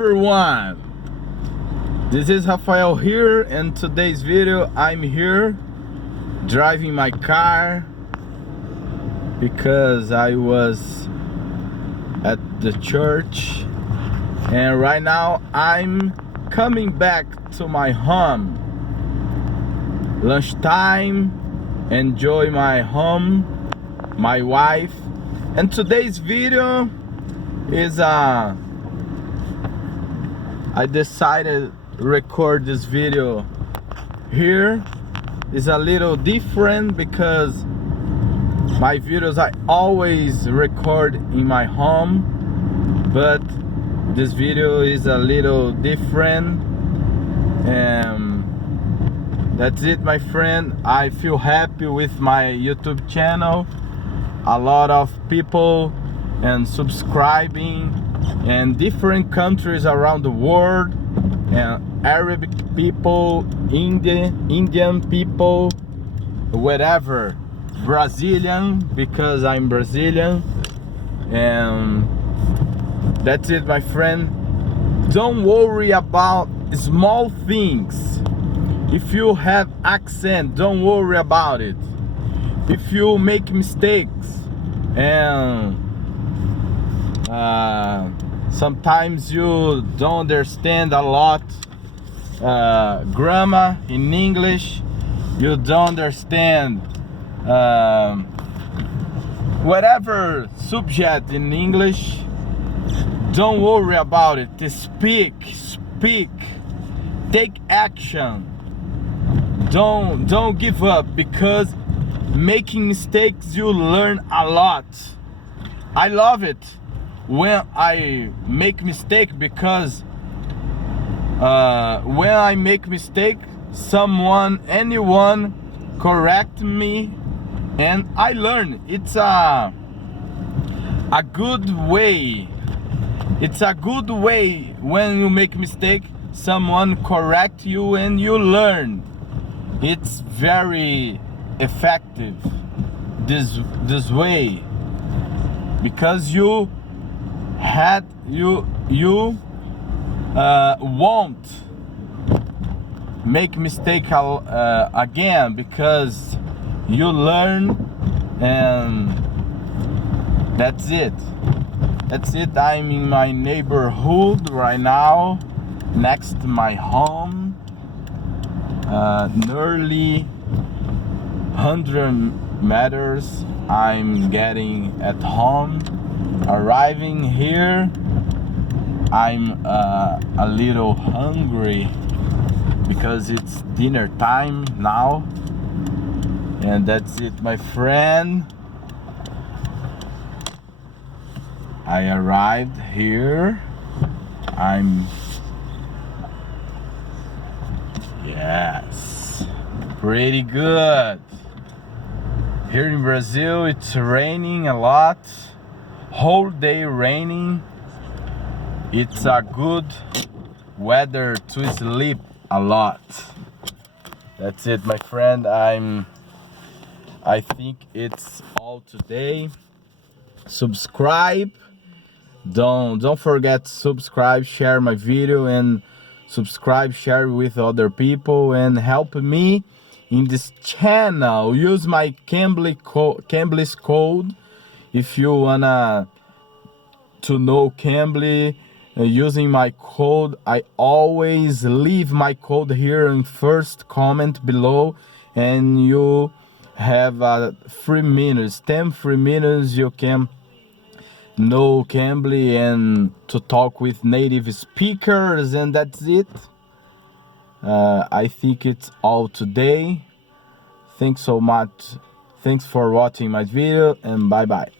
everyone, this is Rafael here, and today's video I'm here driving my car because I was at the church, and right now I'm coming back to my home. Lunchtime, enjoy my home, my wife, and today's video is I decided to record this video here. Is a little different because my videos I always record in my home, but this video is a little different. And that's it, my friend. I feel happy with my YouTube channel. A lot of people and subscribing, and different countries around the world, and Arabic people, Indian people, whatever, Brazilian, because I'm Brazilian. And that's it, my friend. Don't worry about small things. If you have accent, don't worry about it. If you make mistakes and sometimes you don't understand a lot grammar in English, you don't understand whatever subject in English, don't worry about it. Speak, take action. Don't give up, because making mistakes you learn a lot. I love it when I make mistake, because when I make mistake, anyone correct me and I learn. It's a good way. It's a good way when you make mistake, someone correct you and you learn. It's very effective this way, because you won't make mistake again, because you learn. And that's it. I'm in my neighborhood right now, next to my home, nearly 100 meters. I'm getting at home, arriving here. I'm a little hungry because it's dinner time now. And that's it, my friend. I arrived here. Yes, pretty good. Here in Brazil, it's raining a lot, whole day raining. It's a good weather to sleep a lot. That's it, my friend. I think it's all today. Subscribe. Don't forget to subscribe, share my video, and subscribe, share with other people, and help me in this channel. Use my Cambly's code if you wanna to know Cambly. Using my code, I always leave my code here in first comment below, and you have 3 minutes, 10 free minutes. You can know Cambly and to talk with native speakers, and that's it. I think it's all today. Thanks so much. Thanks for watching my video, and bye bye.